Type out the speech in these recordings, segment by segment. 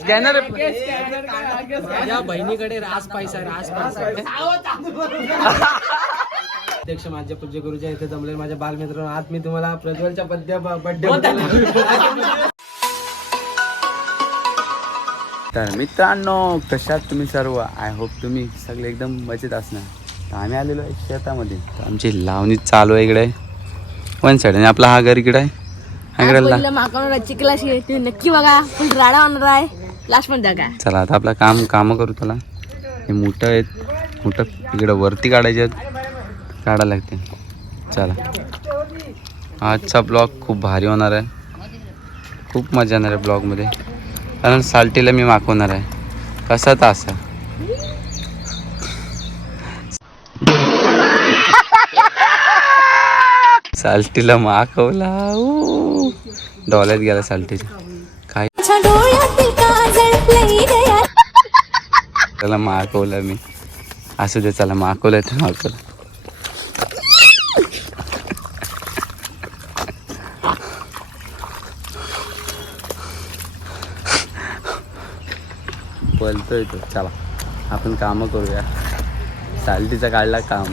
Scanner माझ्या बहिणीकडे रास पैसा रास पैसा. अध्यक्ष माझ्या पूज्य गुरुच्या इथे जमले माझ्या बालमित्र आज मी तुम्हाला प्रज्वलच्या पद्य बड्डे तर मित्रांनो कशात तुम्ही सर्व? आय होप तुम्ही सगळे एकदम मजेत असणार. तर आम्ही आलेलो आहे शेतामध्ये. आमची लावणी चालू आहे इकडे. वन साईड आणि आपला हा घर इकडे आहे. हा इकडे ला- पहिलं मागवणार चिकला तुम्ही नक्की बघा पण राडा होणार आहे. लास्ट पण जागा चला आता आपलं काम कामं करू त्याला. हे मोठं आहेत. मोठं इकडं वरती काढायचे आहेत. काढायला लागते. चला. आजचा ब्लॉग खूप भारी होणार आहे. खूप मजा येणार आहे ब्लॉगमध्ये. कारण साल्टीला मी मागवणार आहे. कसा तासा साल्टीला मागवला. ऊ. डॉल्यात गेला साल्टीच्या काय? त्याला मागवलं मी. असू दे चला मागवलं तर मागवलं. बोलतोय तो. चला आपण कामं करूया. साल्टीचा काढला काम.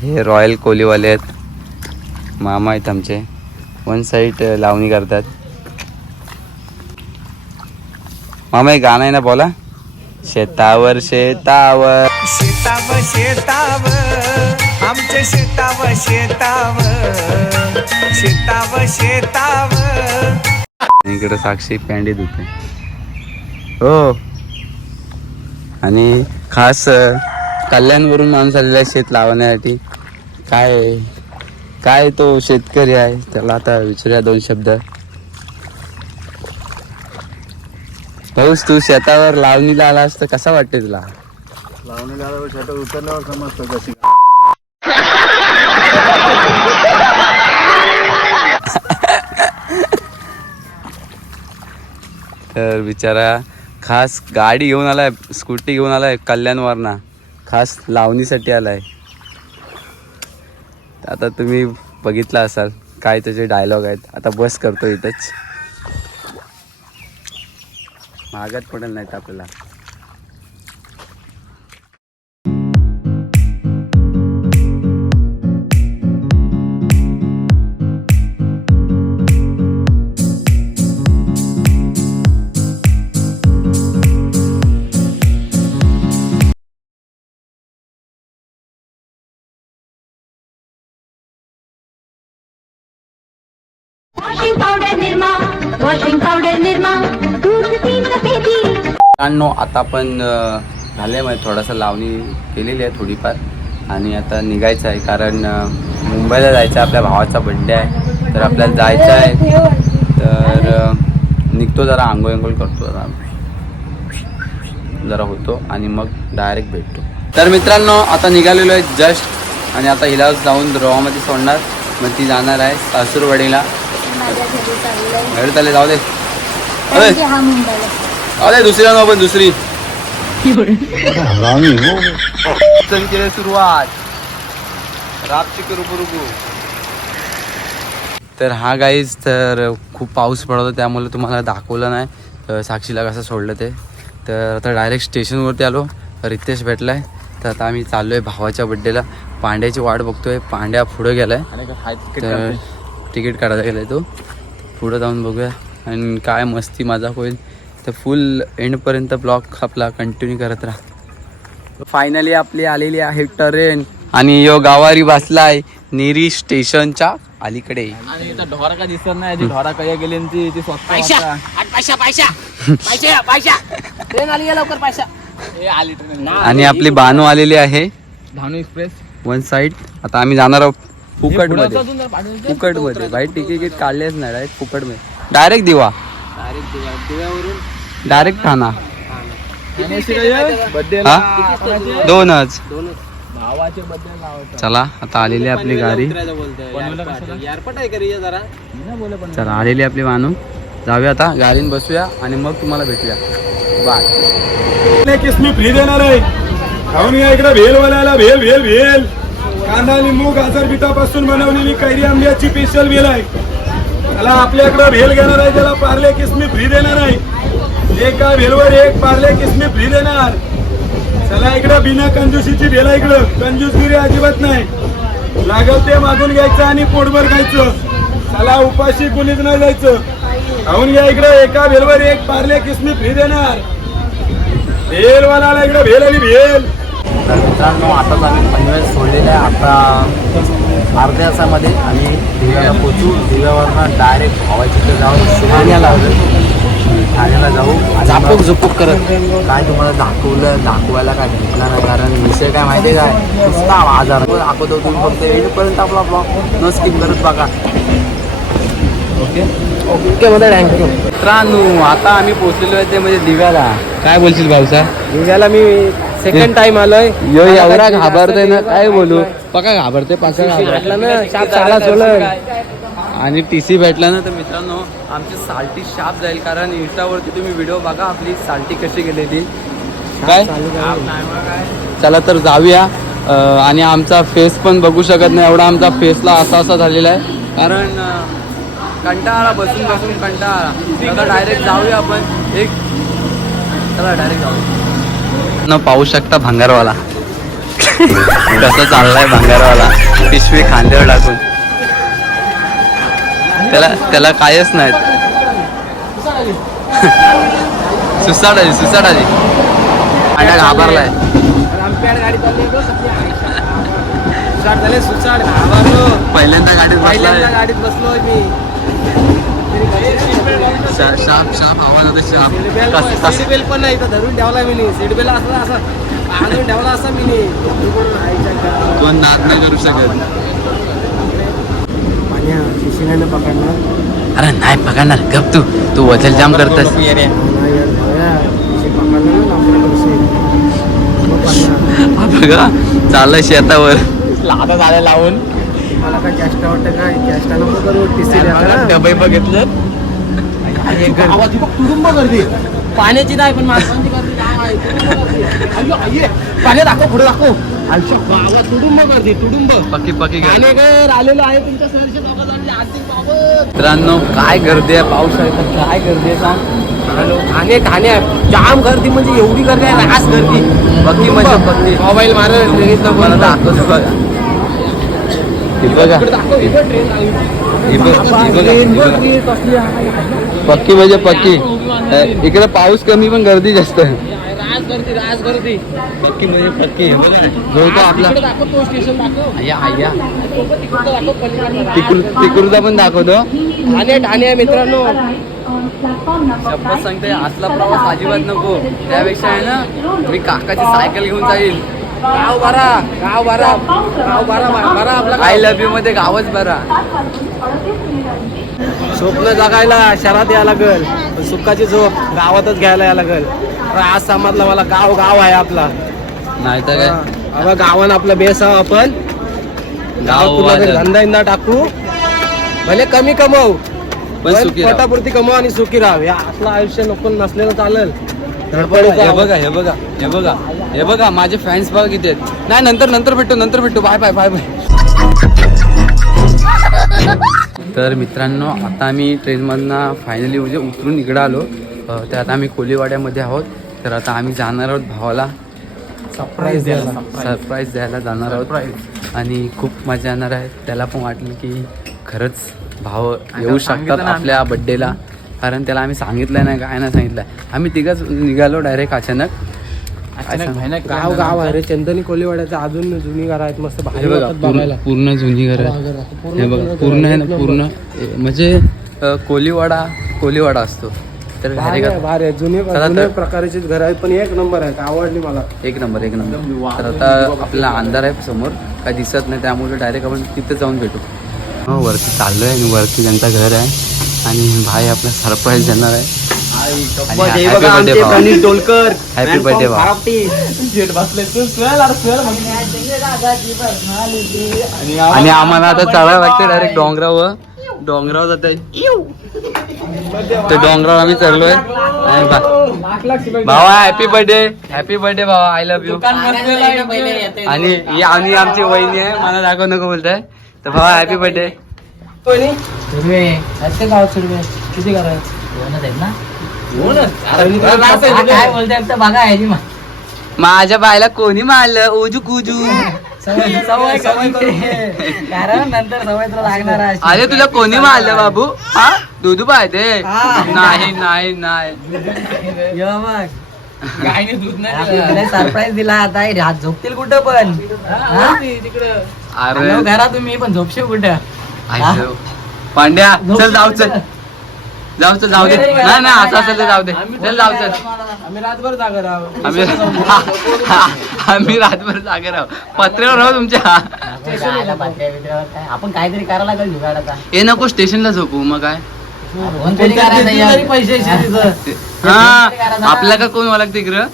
हे रॉयल कोलीवाले आहेत. मामा आहेत आमचे. वन साईड लावणी करतात. मामा एक गाणं आहे ना बोला. शेतावर शेतावर. शेताव शेताव आमच्या शेताव शेताव शेताव शेताव आणि इकडे साक्षी पॅन्डी धुते हो. आणि खास कल्याणवरून माणूस आलेला शेत लावण्यासाठी. काय काय तो शेतकरी आहे त्याला आता विचारूया दोन शब्द. पाऊस तू शेतावर लावणीला आलास तर कसा वाटते तुला? तर बिचारा खास गाडी घेऊन आलाय स्कूटी घेऊन आलाय कल्याणवरना. खास लावणीसाठी आलाय. आता तुम्ही बघितलं असाल काय त्याचे डायलॉग आहेत. आता बस करतो इथंच. मागत पडेल नाही आपल्याला. पावडर निर्मा दूध तीन पेटी मित्रांनो आता आपण अ, झाले म्हणजे थोडासा लावणी केलेली आहे थोडीफार. आणि आता निघायचं आहे कारण मुंबईला जायचं आहे. आपल्या भावाचा बड्डे आहे. तर आपल्याला जायचं आहे. तर निघतो जरा आंघोळ अंघोळ करतो जरा. जरा होतो आणि मग डायरेक्ट भेटतो. तर मित्रांनो आता निघालेलो आहे जस्ट आणि आता हिला जाऊन रोहामध्ये सोडणार. मग ती जाणार आहे सासूरवाडीला. घरी चालले जाऊ दे. अरे, जाऊ दे दुसरी आणू आपण दुसरी. चल केली सुरुवात. रातची करू रुगू. तर हा गाईज तर खूप पाऊस पडत होता त्यामुळे तुम्हाला दाखवलं नाही. तर साक्षीला कसं सोडलं ते. तर आता डायरेक्ट स्टेशनवरती आलो. रितेश भेटला आहे तर आता आम्ही चाललो आहे भावाच्या बड्डेला पांड्याची वाट बघतोय. पांड्या पुढं गेलाय. तर तिकीट काढायला गेलाय तो. पुढं जाऊन बघूया. आणि काय मस्ती माझा होईल. तर फुल एंडपर्यंत ब्लॉग आपला कंटिन्यू करत राहा. फायनली आपली आलेली आहे ट्रेन आणि यो गावारी बसलाय नेरी स्टेशनच्या अलीकडे. आणि इथं ढोरा का दिसत नाही? जी ढोरा काय गेली आणि ती ती स्वस्त पैसा आठ पैसा पैसा पैसा पैसा ट्रेन आली आहे लवकर पैसा आली ट्रेन. आणि आपली बानू आलेली आहे. धानू एक्सप्रेस वन साईड आता आम्ही जाणार आहोत. फुकट. फुकटमध्ये बाई तिकीट काढलेच नाही डायरेक्ट फुकटमध्ये डायरेक्ट दिवा. दिव्यावरून? डायरेक्ट ठाणा. बड्डेला हा? दोनच. चला आता आलेली आहे आपली गाडी. चला आलेली आपली मानू. जाऊया आता गाडीन बसूया आणि मग तुम्हाला भेटूया. बाय. किसमी फ्री देणार आहे. इकडे भेलवाल्याला भेल भेल भेल. कांदा लिंबू गाजर पिठापासून बनवलेली कैरी आंब्याची स्पेशल भेल आहे. त्याला आपल्याकडं भेल घेणार आहे त्याला पार्ले किसमी फ्री देणार आहे. एका भेलवर एक पार्ले किसमी फ्री देणार. चला इकडं बिना कंजूसीची भेल आहे इकडं. कंजूसगिरी अजिबात नाही. लागल ते मागून घ्यायचं आणि पोटभर खायचं. त्याला उपाशी कुणीच नाही जायचं. खाऊन घ्या इकडं एका भेलवर एक पार्ले किसमी फ्री देणार. भेलवाला इकडं भेल आणि भेल. तर मित्रांनो आताच आम्ही पनवेल सोडलेलं आहे. आता अर्ध्या तासामध्ये आम्ही दिव्याला पोचू दिव्यावरनं डायरेक्ट भावाची तिथे जाऊन ठाण्याला ठाण्याला जाऊ. झापूक झुपूक करत. काय तुम्हाला दाखवलं दाखवायला काय भेटला नाही? कारण विषय काय माहिती काय? नुसता आजार. दाखवतो तुम्ही फक्त एंडपर्यंत आपला ब्लॉग न स्किप करत बघा. ओके ओके मध्ये थँक्यू मित्रांनो आता आम्ही पोचलेलो आहे ते म्हणजे दिव्याला. काय बोलशील भाऊसा दिव्याला मी सेकंड टाइम आलोय. यो एवढा घाबरतोय ना काय बोलू? पका घाबरते पाका भेटला ना शाप सोलर आणि टी सी भेटला ना तर मित्रांनो आमची साल्टी शाप जाईल कारण इंस्टावरती तुम्ही व्हिडिओ बघा आपली साल्टी कशी गेलेली. काय? चला तर जाऊया. आणि आमचा फेस पण बघू शकत नाही एवढा आमचा फेसला असा असा झालेला आहे. कारण कंटाळा बसून बसून कंटाळा डायरेक्ट जाऊया आपण. एक चला डायरेक्ट जाऊया. न पाहू शकता भंगारवाला. कसं चाललाय भंगारवाला. पिशवी खांद्यावर टाकून. त्याला त्याला कायच नाहीत. सुसाट आली सुसाट आली. आणि घाबरलाय. पहिल्यांदा गाडीत पहिल्यांदा गाडीत बसलोय मी. शाप शाप आवाज होतो शाप. सीट बेल्ट पण- नाही इथं धरून ठेवला मी सीट बेल्ट असला असा आणून ठेवला असा मी. कोण नाद नाही करू शकत. पाण्या शिशिन्यानं पकडणार अरे नाही पकडणार गप तू. तू वजन जाम करतस बघा चाललंय शेतावर. लादा झाल्या लावून. मला काय चेष्टा वाटतं काय चेष्टा नको करू. टीसी डबे बघितलं पाण्याची नाही पण माणसांची गर्दी. जाम आहे. तुडुंब गर्दी. अय्यो, अय्ये. पाणी दाखव पुढे दाखव. आयुष्य गावात तुडुंब गर्दी तुडुंब पक्की पक्की गर्दी. ठाणेकर आलेलो आहे तुमच्या मित्रांनो काय गर्दी आहे? पाऊस आहे तर काय गर्दी आहे सांग? हॅलो ठाणे ठाणे. जाम गर्दी म्हणजे एवढी गर्दी आहे रास गर्दी. पक्की म्हणजे पक्की मोबाईल मारत मला दाखव पक्की म्हणजे पक्की. इकडे पाऊस कमी पण गर्दी जास्त. आहे पक्की म्हणजे पक्की आपला. तिकडचं तिकुर तिकुरचा पण दाखवतो. ठाणे ठाणे आहे मित्रांनो. शपथ सांगते असला प्रवास अजिबात नको. त्यापेक्षा आहे ना मी काकाची सायकल घेऊन जाईल. गाव बारा गाव बारा गाव बारा बारा आपला आय लव्ह यू मध्ये गावच बरा. स्वप्न जगायला शहरात यायला लागल सुखाची झोप गावातच घ्यायला यायला लागल. आज समजलं मला गाव गाव आहे आपला. नाही तर काय? गावानं आपलं बेस आहो आपण. गाव वाजत. धंदा इंदा टाकू? भले कमी कमवू पण. पोटापुरती कमव आणि सुखी राहा. या असलं आयुष्य नको नसलेलं चालेल. हे बघा हे बघा हे बघा. हे बघा माझे फॅन्स बघा किती आहेत. नाही नंतर नंतर भेटू नंतर भेटू. Bye bye bye bye. तर मित्रांनो आता आम्ही ट्रेनमधनं फायनली म्हणजे उतरून इकडं आलो. तर आता आम्ही कोलीवाड्यामध्ये आहोत. तर आता आम्ही जाणार आहोत भावाला. सरप्राईज द्यायला. सरप्राईज द्यायला जाणार आहोत. आणि खूप मजा येणार आहे. त्याला पण वाटलं की खरंच भाव येऊ शकतात आपल्या बड्डेला कारण त्याला आम्ही सांगितलं नाही काय नाही सांगितलं आम्ही तिघच निघालो डायरेक्ट अचानक. गाव गाव आहे रे. चंदनी कोलीवाड्याचं अजून जुनी घरं आहेत मस्त हे भारी बघा वाटतात पूर्ण बघायला. पूर्ण जुनी घर आहे हे बघा पूर्ण आहे ना पूर्ण. म्हणजे अ, कोलीवाडा कोलीवाडा असतो. तर भारी आहे, भारी आहे. जुने चला तर- घर आहेत पण एक नंबर आहे आवडली मला. एक नंबर एक नंबर. तर आता आपला अंधार आहे समोर काय दिसत नाही त्यामुळे डायरेक्ट आपण तिथे जाऊन भेटू. हो वरती चाललोय आणि वरती त्यांचं घर आहे. आणि भाई आपला सरप्राईज देणार आहे. आणि happy birthday भावा. डोलकर. Happy birthday भावा. आणि आम्हाला आता चढायला लागते डायरेक्ट डोंगरावर. डोंगरावर जात आहे तर डोंगरावर आम्ही चढलोय आणि भावा हॅपी बर्थडे हॅपी बर्थडे भावा. आय लव्ह यू आणि ही आणि आमची वहिनी आहे. मला दाखव नको बोलताय. तर भावा हॅपी बर्थडे किती करायचं काय बघा मा माझ्या बायला कोणी मारलं? ओजू कुजू. सवय सवय कारण नंतर सवय तुला लागणार आहे. अरे तुला कोणी मारलं बाबू? हा? दुधू पाहते नाही नाही नाही. यो मग सरप्राईज दिला. आता हे रात झोपतील कुठं पण. हा? अरे. आलो घरा तुम्ही पण झोपशील कुठं. पांड्या चल जाऊ चल. जाऊ चल जाऊ दे. नाही नाही असं असेल तर जाऊ दे. चल जाऊ चल आम्ही. रातभर जागा राहू आम्ही आम्ही रातभर जागे राहू पत्र्यावर राहू तुमच्या. काय? आपण काहीतरी करायला लागेल जुगाडाचा हे नको स्टेशनला झोपू मग काय? फोन तरी करायचा यार. पैसे हा. आपल्या का कोण ओळखते इकडं?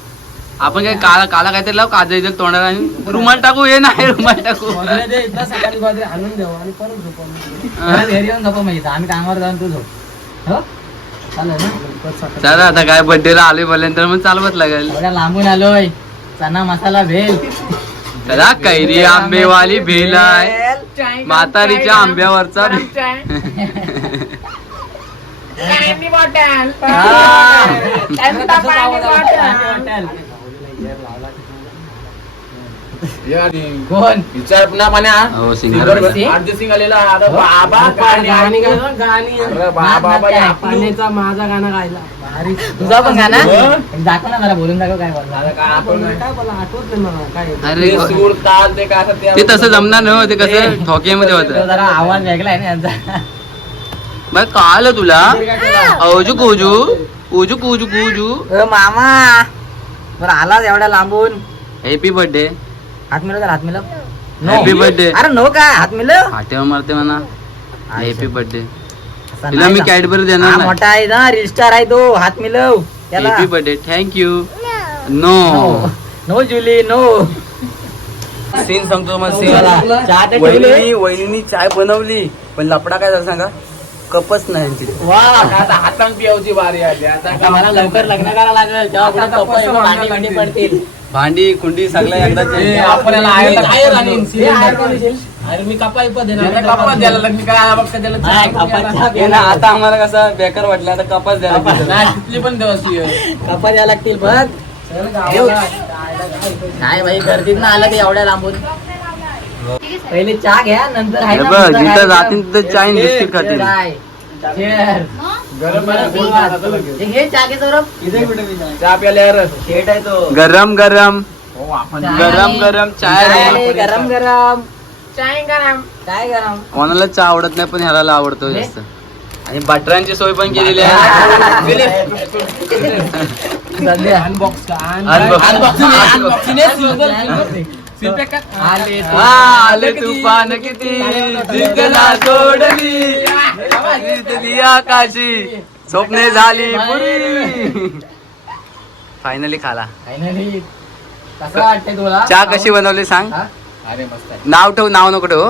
आपण काय काला काला काहीतरी लाव काजायचं तोंडाला आणि रुमाल टाकू? हे नाही रुमाल टाकू. सकाळी बाजरी आणून देऊ आणि परत झोपू. आम्ही. घरात घरी येऊन झोपा म्हणजे आम्ही कामावर जाऊन तू झोप. चला आता काय बर्थडेला आले बोलल्यानंतर मग चालवत लागेल. एवढ्या लांबून आलोय. चना मसाला भेल. चला कैरी आंबेवाली भेल आहे. म्हातारीच्या आंब्यावरचा. भेल. कोण विचार पुन्हा म्हणे हा. हो सिंगर अर्जित सिंग आलेला. अरे बाबा गाणी गाणी गाणं, गाणी अरे बाबा बाबा, या पाण्याचा माझा गाणं गायला तुझा पण गाणं? दाखव ना मला बोलून दाखव काय बोलला. आता काय आपण काय बोला आठवत नाही मला काय? अरे ते सूर ताल ते काय असं ते ते तसं जमणार नव्हतं ते कसं ठोक्यामध्ये तो होतं. जरा आवाज वेगळा आहे ना यांचा. मग कळालं तुला? औजू कुजू? उजू कुजू कुजू? मामा. बरं आलाच एवढ्या लांबून. हॅपी बर्थडे हात मिळव तर हात मिळव हॅपी बर्थडे अरे नो काय हात मिळव हाटेवर मारते म्हणा. हॅपी बर्थडे असं तिला नाही मी का? कॅडबरी हा, देणार नाही. मोठा आहे ना रिस्टार आहे तो हात मिळव त्याला happy birthday thank you no. No Julie no. Scene सांगतो मग चहा तर सीन वहिनी वहिनी चाय बनवली. पण लपडा काय झाला सांगा? कपच नाही यांची. वा आता हातान पियावची बारी आली आता आता मला लवकर लग्न करायला लागेल तेव्हा कुठे कप्पा येऊन भांडी भांडी पडतील. भांडी कुंडी सगळं पण ना आता आम्हाला कसं बेकार वाटलं आता कपाच द्यायला पण कप्पा द्यायला लागतील बघ काय भाई गर्दीत ना आलं ते एवढ्या लांबून? पहिले चहा घ्या नंतर जातील तिथं चाय खातील. हे गरम गरम. चाय गरम. गरम चाय गरम गरम. चाय गरम. काय गरम. कोणाला चहा आवडत नाही पण ह्याला आवडतो जास्त. आणि बटरांची सोय पण केलेली आहे. सध्या अनबॉक्स आले तू. हा, आले तुफान किती जिंकला सोडली आकाशी. स्वप्ने झाली पुरी. फायनली खाला. Finally. कसं वाटतंय तुला चहा कशी बनवली सांग? अरे मस्त नाव ठेव नाव नको ठेवू.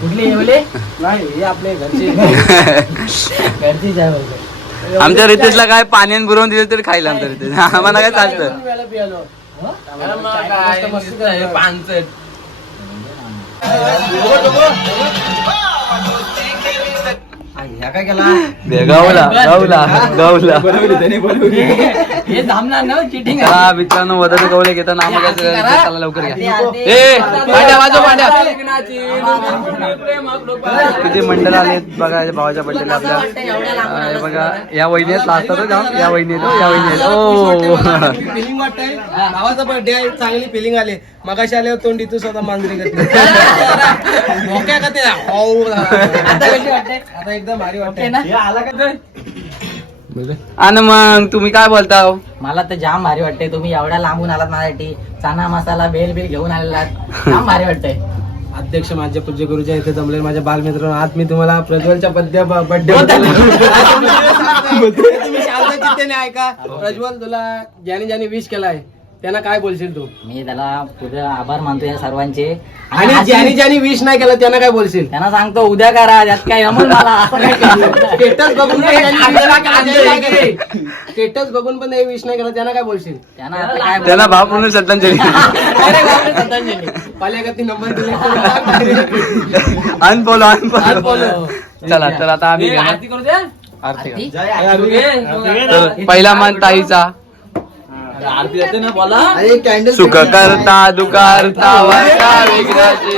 कुठली येवले नाही हे आपले घरचे. घरची चहा बोलतो आमच्या रितेशला काय पाण्याने बुरवून दिलं तरी खायला आमच्या रितेश. आम्हाला काय चालतं? ह्या काय केला? गावला गावला गावला. हे थांबणार ना चिटिंग चला मित्रांनो वदन गवले घेता करा. चला लवकर घ्या. ए पांड्या वाजव पांड्या. किती मंडळ आले बघा या भावाच्या बड्डेला आपल्या. बघा या वहिनीत लाजतात जाम या वहिनीत हो, या वहिनीत. ओ. फिलिंग वाटतंय. भावाचा बर्थडे आहे चांगली फिलिंग आली. मगाशी आल्यावर तोंडी तू स्वतः मांजरी करते मोक्या का ते हो. आता कशी वाटते आता एकदम भारी ओके वाटते ना आणि मग तुम्ही काय बोलता हो? मला तर जाम भारी वाटते तुम्ही एवढ्या लांबून आलात माझ्यासाठी. चना मसाला बेल बिल घेऊन आलेला जाम भारी वाटतंय. अध्यक्ष माझ्या पूज्य गुरुच्या इथे जमले माझ्या बालमित्र आज मी तुम्हाला प्रज्वलच्या बड्डे बड्डे तुम्ही शारदा चित्तेने ऐका. प्रज्वल तुला ज्याने ज्याने विश केलाय त्यांना काय बोलशील तू? मी त्याला पुढे आभार मानतो या सर्वांचे. आणि आज ज्याने ज्याने विश नाही केलं त्यांना काय बोलशील? त्यांना सांगतो उद्या करा यात काय अमल मला. केलं? स्टेटस बघून पण स्टेटस बघून पण विश नाही केलं त्यांना काय बोलशील? त्यांना आता काय त्याला भाव पूर्ण श्रद्धांजली. पाल्यागती नंबर दिले. अनफॉलो अनफॉलो चला तर आता आम्ही घेणार. आरती करू द्या आरती करा. जय तर पहिला मान ताईचा. आरती येते ना बोला. सुख करता दुकारता वार्ता विघ्नाची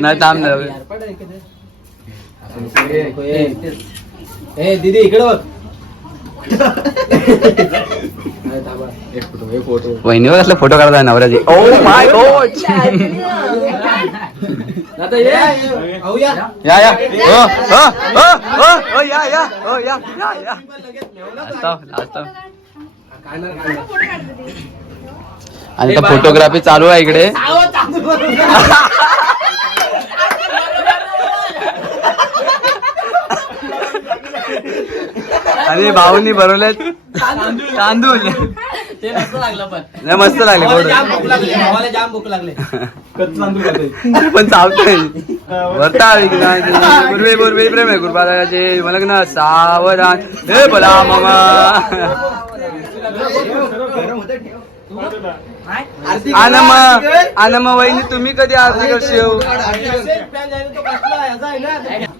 नाही थांब ना. ए दीदी इकडे बघ. वहिनीवर असला फोटो काढता नवऱ्याची. ओ माय गॉड ये. या या. या. ओ ओ ओ ओ ओ या या. ओ या. या या. Last off, last off. आणि आता फोटोग्राफी चालू आहे इकडे. आणि भाऊनी भरवले तांदूळ. ते नसतं लागलं पण. नाही मस्त लागले गोड. जाम भूक लागली भावाला जाम भूक लागले. पण चालतंय. वरता पूर्वे पूर्वे प्रेम आहे गुरुपादाचे मलग्न सावधान. हे बोला मामा. आनम आनम वहिनी तुम्ही कधी आरती करशील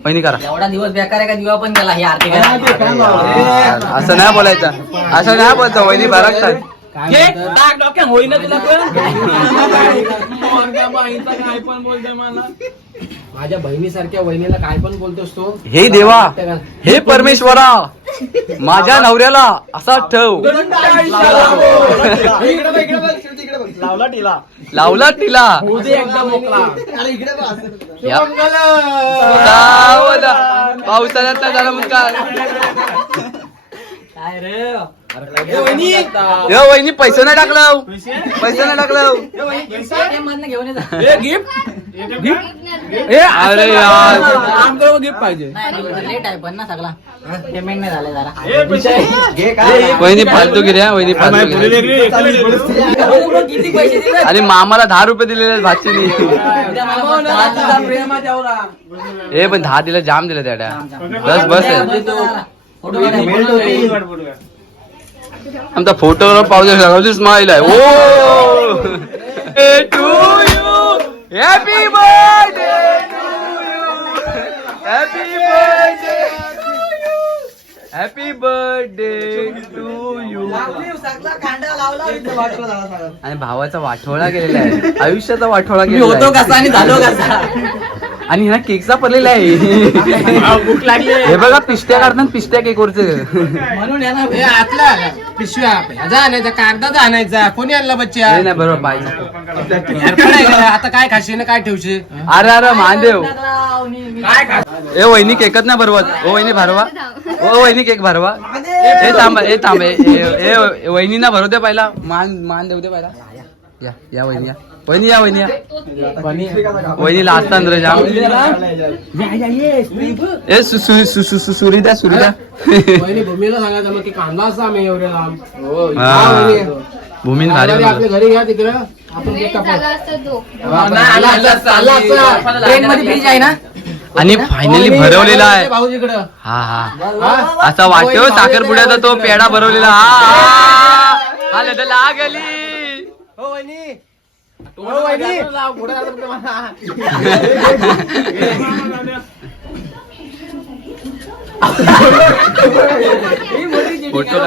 वहिनी करा. एवढा दिवस बेकार आहे का? दिवा पण गेला ही आरती करायला असं नाही बोलायचं. असं नाही बोलतं वहिनी भरकतात माझ्या बहिणीसारख्या वहिनीला काय पण बोलतोस तो हे देवा हे परमेश्वरा माझ्या नवऱ्याला असा ठेव. लावला तिला या. सावधा. पावसाळ्यात नाही झाला मग काय काय रे? ए, वहिनी! पैसे नाही टाकलं. पैसे नाही टाकलं. ए अरे यार. गिफ्ट पाहिजे. लेट आहे पण ना सगळा. पेमेंट नाही झालं जरा. वहिनी फालतू गिऱ्या वहिनी फालतू गिऱ्या. किती पैसे दिले? आणि मामाला दहा रुपये दिलेले आहेत भाचीनी. उद्या मला पण दहा हजार ए पण दहा दिलं जाम दिलं त्या बस बस. फोटो. आमचा फोटोग्राफ पाहू सगळं स्माईल आहे. ओ! To you happy birthday to you happy birthday happy birthday to you आणि भावाचा वाठोळा गेलेला आहे. आयुष्याचा वाठोळा गेलेला होतो. कसा आणि झालो कसा? आणि ह्या केकचा पडलेला आहे. भूक लागली. हे बघा पिस्ट्या काढतात पिस्ट्या केकवरचे म्हणून याला हे आतला पिशव्या ह्याचा आणायचा कागदाचा आणायचा. कोणी आणला बच्चा? नाही नाही बरोबर आहे का? आता काय खाशील ना काय ठेवशील? अरे अरे महादेव. काय खा ए वहिनी केकच नाही भरवत. ओ वहिनी भरवा. ओ वहिनी केक भरवा. ए थांबा ए थांब. ए वहिनी ना भरवते पहिला. मान मान देऊ दे पहिला. या या वहिनी या वहिनी या वहिनी या वहिनी लास्ट अंदर जाम ए सु- सु- सु- सु- सु- सुरी द्या सुरी द्या वहिनी भूमीला सांगायचं मग की कांदा असा आम्ही एवढ्या लांब हा. हा. भूमीन घरी भारी आपल्या घरी घ्या तिकडं आपण ना आणि फायनली भरवलेला आहे हा हा असा वाटतो साखरपुड्याचा तो पेढा भरवलेला हा हा. हा लागली हो वहिनी. हो वहिनी. फोटो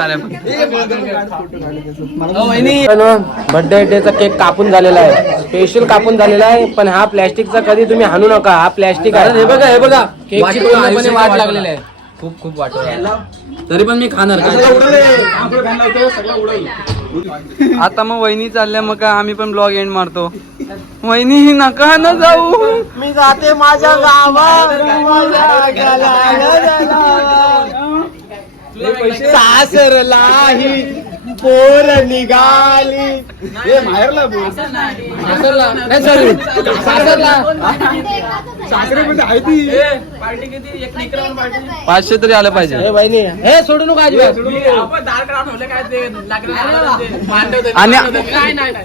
बर्थडे डेचा केक कापून झालेला आहे. स्पेशल कापून झालेला आहे पण हा प्लॅस्टिकचा कधी तुम्ही हाणू नका. हा प्लॅस्टिक आहे. हे बघा हे बघा. केकची पूर्णपणे वाट लागलेली आहे. खूप खूप वाटत तरी पण मी खाणार आता मग वहिनी चालल्या मग काय? आम्ही पण ब्लॉग एंड मारतो. वहिनी नका ना जाऊ. मी जाते माझ्या गावात. सासरला ही पोर निघाली. हे माहेरला बोल. सासरला. नाही सॉरी सासरला. सासरेमध्ये आहे ती. पाचशे तरी आलं पाहिजे. हे बहिणी हे सोडू नका. अजिबात आणि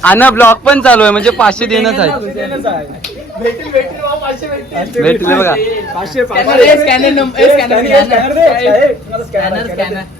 आणि ब्लॉग पण चालू आहे म्हणजे पाचशे देणंच आहे. भेटले बघा. पाचशे पाचशे. स्कॅनर रास पैसा आहे, रास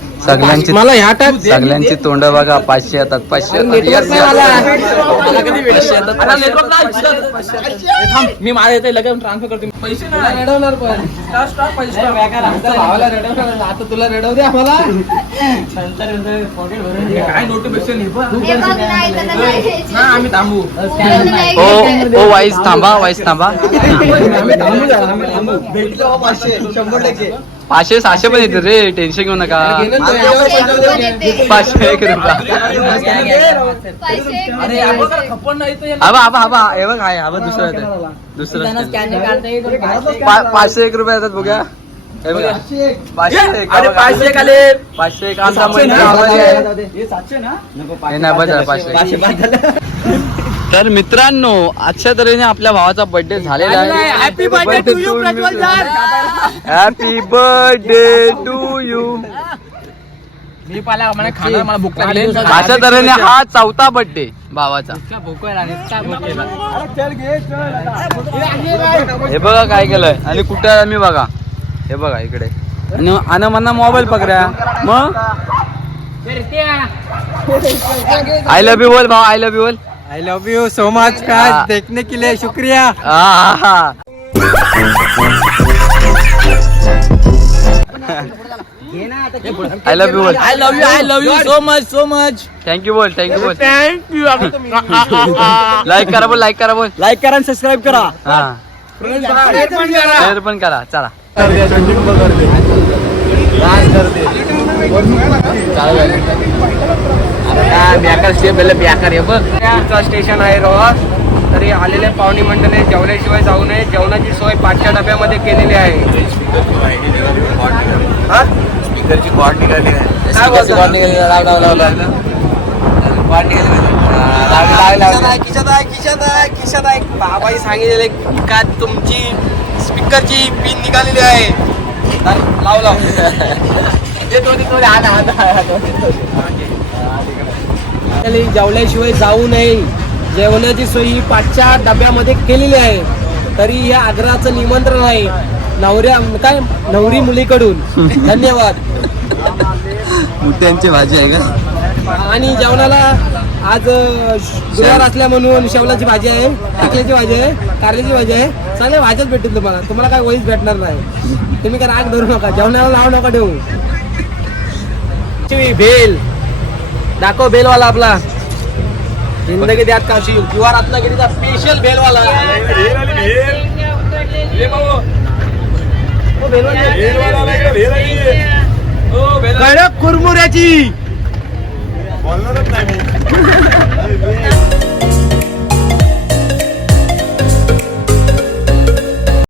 सगळ्यांची मला ह्या टाक सगळ्यांची तोंड बघा पाचशे येतात पाचशे मी माझ्या इथे लगेच ट्रान्सफर करतो पैसे रडवणार पण आता तुला रडव दे आम्हाला काय नोटिफिकेशन आम्ही थांबू. ओ ओ वाईस थांबा वाईस थांबा पाचशे सहाशे पण येते रे टेन्शन घेऊ नका. पाचशे एक रुपया आबा आबा आबा हे बघ आहे आबा दुसरं येतं दुसरं पाचशे एक रुपये. येतात बघा. बघा. पाचशे एक. अरे बघा. पाचशे एक आले. पाचशे एक आमचा. हे पाचशे. तर मित्रांनो आजच्या तऱ्हेने आपल्या भावाचा बर्थडे झालेला आहे. Happy birthday to you happy birthday to you मी पाला मला खाणार मला भूक लागली. अशा तऱ्हेने हा चौथा बर्थडे भावाचा. हे बघा काय केलंय. आणि कुठे आहे मी बघा. हे बघा इकडे. आणि आणि म्हणा मोबाईल पकड्या. मग? आय लव्ह यू बोल भाऊ आय लव्ह यू बोल I love you so much हा. देखने के लिए शुक्रिया। आय लव्ह यू बोल I love you I love you so much so much thank you बोल थँक्यू बोल. लाईक करा बोल लाईक करा बोल. लाईक करा आणि सबस्क्राईब करा. हा शेअर पण करा चला. बेकार स्टेप बेकार हे बघ. स्टेशन आहे रोहस तरी आलेले पाहुणी मंडळी जेवल्याशिवाय जाऊ नये. जेवणाची सोय पाचच्या डब्यामध्ये केलेली आहे. हा? काय बोलता? बाबाई सांगितलेले का तुमची स्पीकरची पिन निघालेली आहे? लाव लाव. हे दोन्ही दोन्ही हात हात. आपल्याला जेवल्याशिवाय जाऊ नये. जेवणाची सोय ही पाचच्या डब्यामध्ये केलेली आहे. तरी या आग्रहाचं निमंत्रण आहे. नवऱ्या काय? नवरी मुलीकडून. धन्यवाद. त्यांची भाजी आहे का? आणि जेवणाला आज गुरुवार असल्या म्हणून शेवलाची भाजी आहे टाकल्याची भाजी आहे कारल्याची भाजी आहे. सगळ्या भाज्याच भेटतील तुम्हाला. तुम्हाला काय वहीच भेटणार नाही. तुम्ही काय राग धरू नका. जेवणाला नाव नका ठेवू भेल. दाखव भेलवाला आपला. जिंदगी द्यात काशी. किंवा रत्नागिरीचा स्पेशल. हो, भेल आली कडक कुरमुऱ्याची. बोलणारच नाही मी.